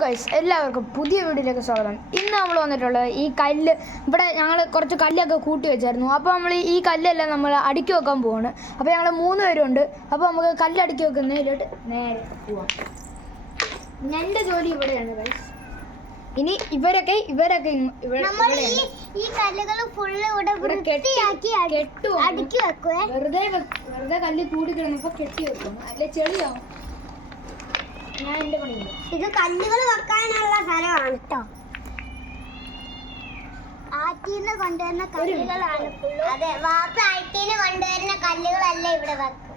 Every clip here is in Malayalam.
ഗൈസ്, എല്ലാവർക്കും പുതിയ വീഡിയോയിലേക്ക് സ്വാഗതം. ഇന്ന് നമ്മൾ വന്നിട്ടുള്ളത് ഈ കല്ല്, ഇവിടെ ഞങ്ങൾ കുറച്ച് കല്ലൊക്കെ കൂട്ടി വെച്ചായിരുന്നു. അപ്പോൾ നമ്മൾ ഈ കല്ലെല്ലാം നമ്മൾ അടുക്കി വെക്കാൻ പോവാണ്. അപ്പോൾ ഞങ്ങൾ 3 പേരുണ്ട്. അപ്പോൾ നമുക്ക് കല്ല് അടുക്കി വെക്കുന്നതിലോട്ട് നേരെ പോവാം. എൻ്റെ ജോലി ഇവിടെയാണ് ഗൈസ്. ഇനി ഇവരൊക്കെ ഈ കല്ലുകൾ ഫുള്ള് അടുക്കി വെക്കുവേ. വെറുതെ കല്ല് കൂടി കിടന്നപ്പോൾ കെട്ടി വെക്കും, അല്ലെ ചെളിയാവും. ഞാൻ എൻ്റെ പണിയുണ്ട്. ഇത് കല്ലുകൾ വെക്കാനുള്ള സ്ഥലമാണ് കേട്ടോ. ആറ്റീന്ന് കൊണ്ടുവരുന്ന കല്ലുകളാണ്. അതെ, വാപ്പ ആറ്റീന്ന് കൊണ്ടുവരുന്ന കല്ലുകളല്ല ഇവിടെ വെക്കും.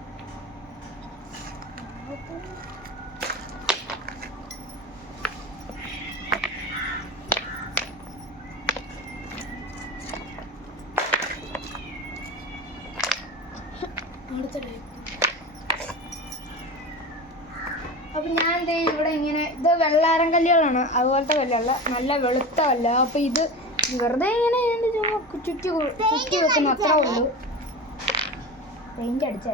അപ്പം ഞാൻ ഇവിടെ ഇങ്ങനെ, ഇത് വെള്ളാരം കല്ലുകളാണ്, അതുപോലത്തെ കല്ലല്ല, നല്ല വെളുത്ത കല്ല. അപ്പം ഇത് വെറുതെ ഇങ്ങനെ ചുറ്റി വെക്കുന്ന അത്രേ ഉള്ളൂ. പെയിന്റ് അടിച്ച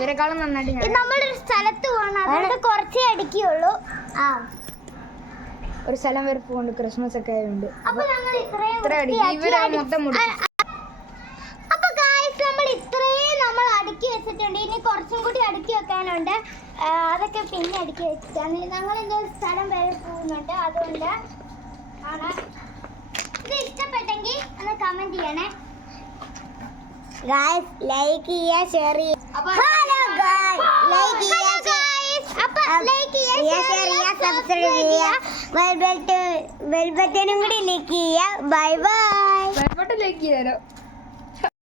ഇവരെക്കാളും നന്നായിട്ട് നമ്മളൊരു സ്ഥലത്ത് പോകണം, അതുകൊണ്ട് കുറച്ചേ അടിക്കുള്ളൂ. ഒരു സ്ഥലം വരെ പോകുന്നുണ്ട്, ക്രിസ്മസ് ഒക്കെ ആയതുകൊണ്ട്. അപ്പൊ നമ്മൾ ഇത്രയും നമ്മൾ അടുക്കി വെച്ചിട്ടുണ്ട്. ഇനി കുറച്ചും കൂടി അടുക്കി വെക്കാനുണ്ട്. അതൊക്കെ പിന്നെ അടുക്കി വെച്ചിട്ടാണ്. ഞങ്ങൾ ഇനി ഒരു സ്ഥലം വരെ പോകുന്നുണ്ട്, അതുകൊണ്ട് ആണ്. ഇത് ഇഷ്ടപ്പെട്ടെങ്കിൽ ഒന്ന് കമന്റ് ചെയ്യണേ ഗായ്സ്. ലൈക്ക് ചെയ്യുക, ഷെയർ ചെയ്യുക. ഹലോ ഗായ്സ്, ലൈക്ക് ചെയ്യുക, സബ്സ്ക്രൈബ് ചെയ്യുക, ബെൽ ബട്ടണും കൂടി ക്ലിക്ക് ചെയ്യുക. Bye bye. ലൈക്ക് ചെയ്യാലോ.